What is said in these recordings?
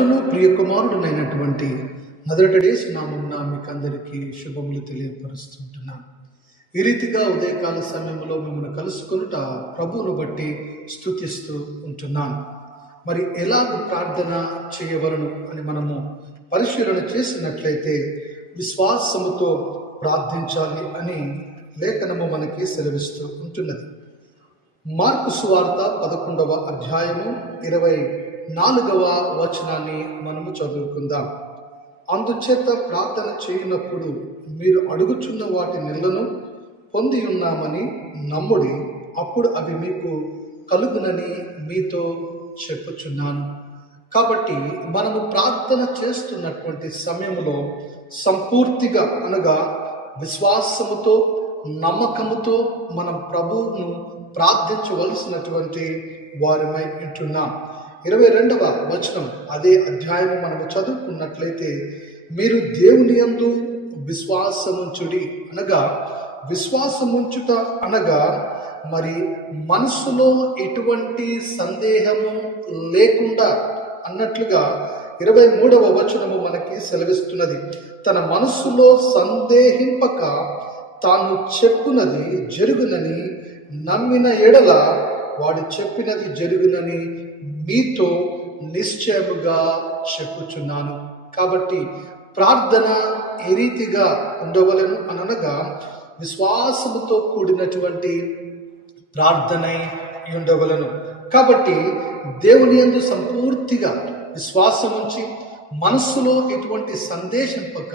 పరిశుద్ధుడును ప్రియకుమారుడునైనటువంటి days నామమున మీకు అందరికీ శుభములు తెలియపరుస్తుంటున్నాను ఈ రీతిగా ఉదయకాల సమయంలో మిమ్మల్ని కలుసుకొనుట ప్రభువును బట్టి స్థుతిస్తూ ఉంటున్నాను మరి ఎలాగ ప్రార్థన చేయవలను అని మనము పరిశీలన చేసినట్లయితే విశ్వాసముతో ప్రార్థించాలి అని లేఖనము మనకి సెలవిస్తూ ఉంటున్నది. మార్కు సువార్త పదకొండవ అధ్యాయము ఇరవై నాలుగవ వచనాన్ని మనము చదువుకుందాం. అందుచేత ప్రార్థన చేయనప్పుడు మీరు అడుగుచున్న వాటి నెలను పొంది ఉన్నామని నమ్ముడి అప్పుడు అవి మీకు కలుగునని మీతో చెప్పుచున్నాను. కాబట్టి మనము ప్రార్థన చేస్తున్నటువంటి సమయంలో సంపూర్తిగా అనగా విశ్వాసముతో నమ్మకముతో మనం ప్రభువును ప్రార్థించవలసినటువంటి వారిమై ఉంటున్నాం. ఇరవై రెండవ వచనం అదే అధ్యాయం మనము చదువుకున్నట్లయితే మీరు దేవుని యందు విశ్వాసముంచుడి అనగా విశ్వాసముంచుట అనగా మరి మనసులో ఎటువంటి సందేహము లేకుండా అన్నట్లుగా ఇరవై మూడవ వచనము మనకి సెలవిస్తున్నది. తన మనస్సులో సందేహింపక తాను చెప్పునది జరుగునని నమ్మిన ఎడల వాడు చెప్పినది జరుగునని మీతో నిశ్చయముగా చెప్పుచున్నాను. కాబట్టి ప్రార్థన ఏ రీతిగా ఉండవలను అనగా విశ్వాసముతో కూడినటువంటి ప్రార్థనై ఉండవలను. కాబట్టి దేవుని ఎందు సంపూర్తిగా విశ్వాసం ఉంచి మనస్సులో ఎటువంటి సందేశింపక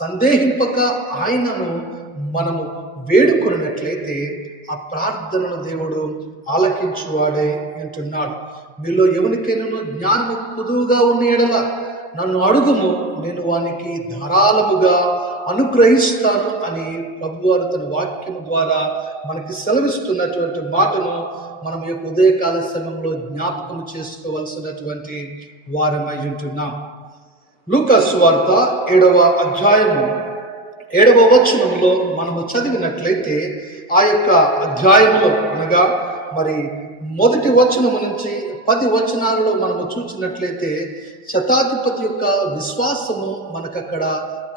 సందేహింపక ఆయనను మనము వేడుకొనినట్లయితే ఆ ప్రార్థనను దేవుడు ఆలకించువాడే అంటున్నాడు. మీలో ఎవరికైనా జ్ఞానము పొదువుగా ఉన్న ఎడల నన్ను అడుగుము నేను వానికి ధారాళముగా అనుగ్రహిస్తాను అని ప్రభువారు తన వాక్యం ద్వారా మనకి సెలవిస్తున్నటువంటి మాటను మనం యొక్క ఉదయకాల సమయంలో జ్ఞాపకం చేసుకోవలసినటువంటి వారమై ఉంటున్నాం. లూకస్ వార్త ఏడవ అధ్యాయము ఏడవ వచనంలో మనము చదివినట్లయితే ఆ యొక్క అధ్యాయంలో అనగా మరి మొదటి వచనము నుంచి పది వచనాలలో మనము చూసినట్లయితే శతాధిపతి యొక్క విశ్వాసము మనకు అక్కడ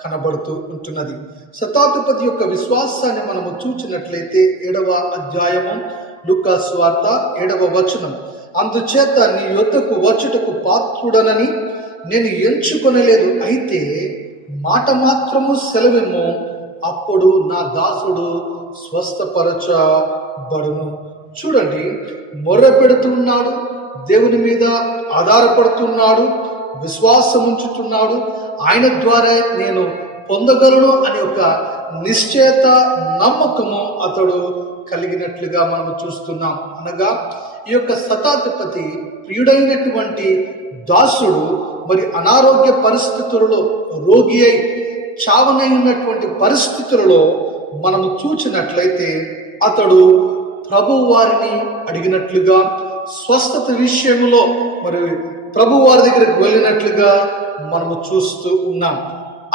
కనబడుతూ ఉంటున్నది. శతాధిపతి యొక్క విశ్వాసాన్ని మనము చూచినట్లయితే ఏడవ అధ్యాయము లుకాస్ వార్త ఏడవ వచనం. అందుచేత నీ యొద్దకు వచ్చుటకు పాత్రుడనని నేను ఎంచుకొనలేదు. అయితే మాట మాత్రము సెలవేమో అప్పుడు నా దాసుడు స్వస్థపరచబడును. చూడండి మొర్ర పెడుతున్నాడు దేవుని మీద ఆధారపడుతున్నాడు విశ్వాసం ఉంచుతున్నాడు ఆయన ద్వారా నేను పొందగలను అనే ఒక నిశ్చయత నమ్మకము అతడు కలిగినట్లుగా మనం చూస్తున్నాం. అనగా ఈ యొక్క శతాధిపతి ప్రియుడైనటువంటి దాసుడు మరి అనారోగ్య పరిస్థితులలో రోగి అయి చావనై ఉన్నటువంటి పరిస్థితులలో మనము చూచినట్లయితే అతడు ప్రభు వారిని అడిగినట్లుగా స్వస్థత విషయంలో మరి ప్రభు వారి దగ్గరికి వెళ్ళినట్లుగా మనము చూస్తూ ఉన్నాం.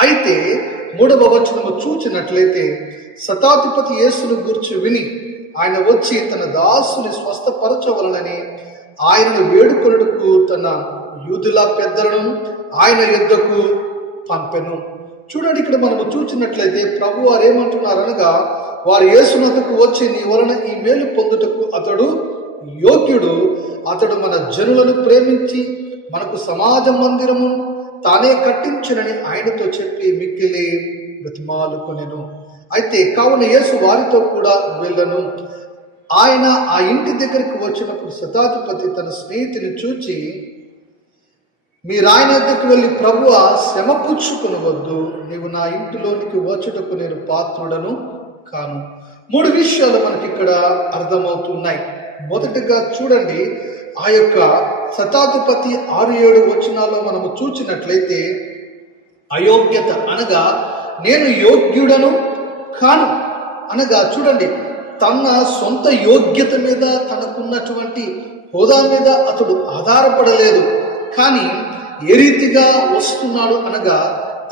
అయితే మూడవ వచనము చూచినట్లయితే శతాధిపతి యేసును గూర్చి విని ఆయన వచ్చి తన దాసుని స్వస్థపరచవలనని ఆయనను వేడుకొనుటకు తన యూదుల పెద్దలను ఆయన యుద్ధకు పంపెను. చూడండి ఇక్కడ మనము చూచినట్లయితే ప్రభు వారు ఏమంటున్నారు అనగా వారు యేసునకు వచ్చి నీ వలన ఈ మేలు పొందుటకు అతడు యోగ్యుడు. అతడు మన జనులను ప్రేమించి మనకు సమాజ మందిరము తానే కట్టించునని ఆయనతో చెప్పి మిక్కిలి బ్రతిమాలు కొనెను. అయితే కావున యేసు వారితో కూడా వెళ్ళను. ఆయన ఆ ఇంటి దగ్గరికి వచ్చినప్పుడు శతాధిపతి తన స్నేహితుని చూచి మీ రాయన వద్దకు వెళ్ళి ప్రభు శ్రమ పుచ్చుకునవద్దు. నీవు నా ఇంటిలోనికి వచ్చుటకు నేను పాత్రుడను కాను. మూడు విషయాలు మనకి ఇక్కడ అర్థమవుతున్నాయి. మొదటిగా చూడండి ఆ యొక్క శతాధిపతి ఆరు ఏడు వచనాల్లో మనము చూచినట్లయితే అయోగ్యత అనగా నేను యోగ్యుడను కాను. అనగా చూడండి తన సొంత యోగ్యత మీద తనకున్నటువంటి హోదా మీద అతడు ఆధారపడలేదు. కానీ ఏ రీతిగా వస్తున్నాడు అనగా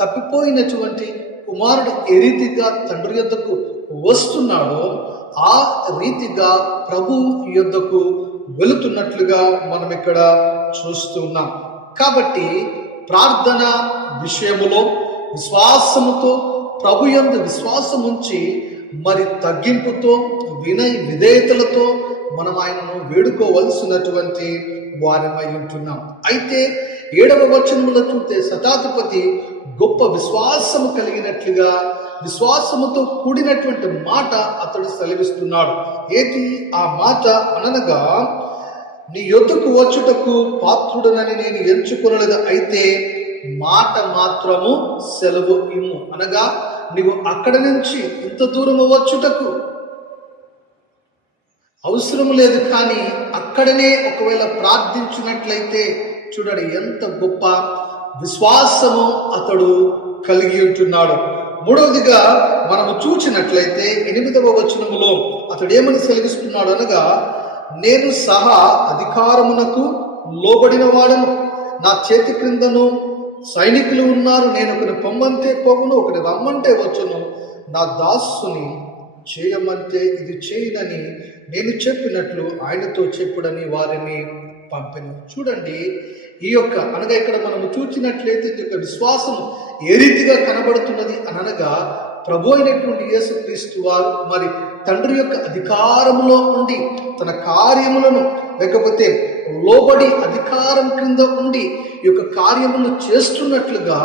తప్పిపోయినటువంటి కుమారుడు ఏ రీతిగా తండ్రి యొద్దకు వస్తున్నాడో ఆ రీతిగా ప్రభు యొద్దకు వెళుతున్నట్లుగా మనం ఇక్కడ చూస్తున్నాం కాబట్టి ప్రార్థన విషయములో విశ్వాసముతో ప్రభు యందు విశ్వాసం ఉంచి మరి తగ్గింపుతో వినయ విధేయతలతో మనం ఆయనను వేడుకోవలసినటువంటి వారమై ఉంటున్నాం. అయితే ఏడవ వచనంలో చూస్తే శతాధిపతి గొప్ప విశ్వాసము కలిగినట్లుగా విశ్వాసముతో కూడినటువంటి మాట అతడు సెలవిస్తున్నాడు. ఏది? ఆ మాట అనగా నీ యొద్దకు వచ్చుటకు పాత్రుడనని నేను ఎంచుకొనలేదు అయితే మాట మాత్రము సెలవు ఇమ్ము. అనగా నీవు అక్కడి నుంచి ఇంత దూరము వచ్చుటకు అవసరం లేదు కానీ అక్కడనే ఒకవేళ ప్రార్థించినట్లయితే చూడండి ఎంత గొప్ప విశ్వాసము అతడు కలిగి ఉంటున్నాడు. మూడవదిగా మనము చూచినట్లయితే ఎనిమిదవ వచనములో అతడు ఏమని సెలవిస్తున్నాడు అనగా నేను సహా అధికారమునకు లోబడిన వాడను. నా చేతి క్రిందను సైనికులు ఉన్నారు. నేను ఒకరిని పొమ్మంటే పోవును ఒకరిని రమ్మంటే వచ్చును. నా దాసుని చేయమంటే ఇది చేయనని నేను చెప్పినట్లు ఆయనతో చెప్పుడని వారిని పంపిణి చూడండి ఈ యొక్క అనగా ఇక్కడ మనము చూచినట్లయితే ఈ యొక్క విశ్వాసం ఏ రీతిగా కనబడుతున్నది అని అనగా ప్రభు అయినటువంటి యేసుక్రీస్తు వారు మరి తండ్రి యొక్క అధికారములో ఉండి తన కార్యములను లేకపోతే లోబడి అధికారం క్రింద ఉండి ఈ యొక్క కార్యములను చేస్తున్నట్లుగా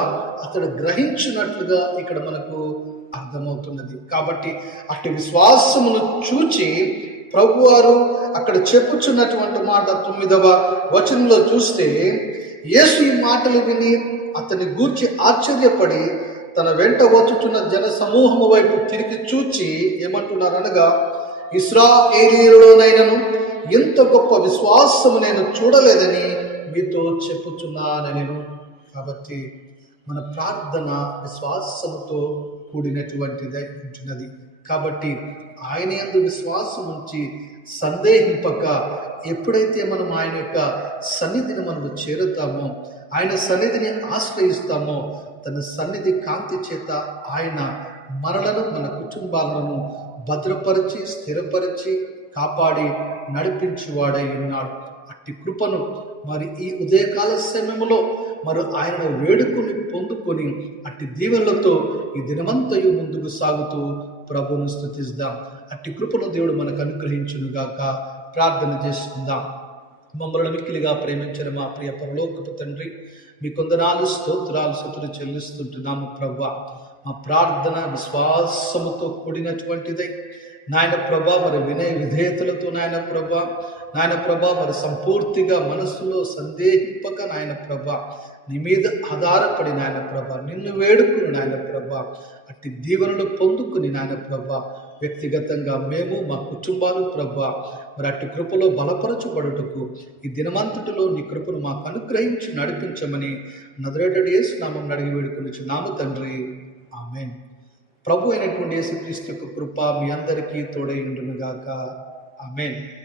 అతడు గ్రహించినట్లుగా ఇక్కడ మనకు అర్థమవుతున్నది. కాబట్టి అట్టి విశ్వాసమును చూచి ప్రభువారు అక్కడ చెప్పుచున్నటువంటి మాట తొమ్మిదవ వచనంలో చూస్తే యేసు ఈ మాటలు విని అతని గూర్చి ఆశ్చర్యపడి తన వెంట వచ్చుచున్న జన సమూహము వైపు తిరిగి చూచి ఏమంటున్నారు అనగా ఏరియాలోనైనను ఇంత గొప్ప విశ్వాసము నేను చూడలేదని మీతో చెప్పుచున్నాను నేను కాబట్టి మన ప్రార్థన విశ్వాసంతో కూడినటువంటిదై ఉంటున్నది. కాబట్టి ఆయన ఎందు విశ్వాసం ఉంచి సందేహింపక ఎప్పుడైతే మనం ఆయన యొక్క సన్నిధిని మనము చేరుతామో ఆయన సన్నిధిని ఆశ్రయిస్తామో తన సన్నిధి కాంతి చేత ఆయన మనలను మన కుటుంబాలను భద్రపరిచి స్థిరపరిచి కాపాడి నడిపించేవాడై ఉన్నాడు. అట్టి కృపను మరి ఈ ఉదయకాల సమయంలో మరి ఆయన వేడుకొని పొందుకొని అట్టి దీవెనలతో ఈ దినమంతయు ముందుకు సాగుతూ ప్రభును స్థుతిస్తాం అట్టి కృపను దేవుడు మనకు అనుగ్రహించునుగాక ప్రార్థన చేసుకుందాం. మమ్మల్ని మిక్కిలిగా ప్రేమించిన మా ప్రియ పరలోకపు తండ్రి మీ కొందనాలు స్తోత్రాలు స్థుతులు చెల్లిస్తుంటున్నాము ప్రభు మా ప్రార్థన విశ్వాసముతో కూడినటువంటిదే. నాయన ప్రభా మరి వినయ విధేయతలతో నాయన ప్రభా నాయన ప్రభా మరి సంపూర్తిగా మనసులో సందేహింపక నాయన ప్రభా నీ మీద ఆధారపడి నాయన ప్రభా నిన్ను వేడుకుని నాయన ప్రభా అట్టి దీవెనలు పొందుకుని నాయన ప్రభా వ్యక్తిగతంగా మేము మా కుటుంబాలు ప్రభా మరి అట్టి కృపలో బలపరచబడుటకు ఈ దినమంతటిలో నీ కృపను మాకు అనుగ్రహించి నడిపించమని నదరేటడి నామం అడిగి వేడుకొని నామ తండ్రి. ఆమెన్. ప్రభు అయినటువంటి యేసుక్రీస్తు యొక్క కృప మీ అందరికీ తోడై ఉండునుగాక. ఆమెన్.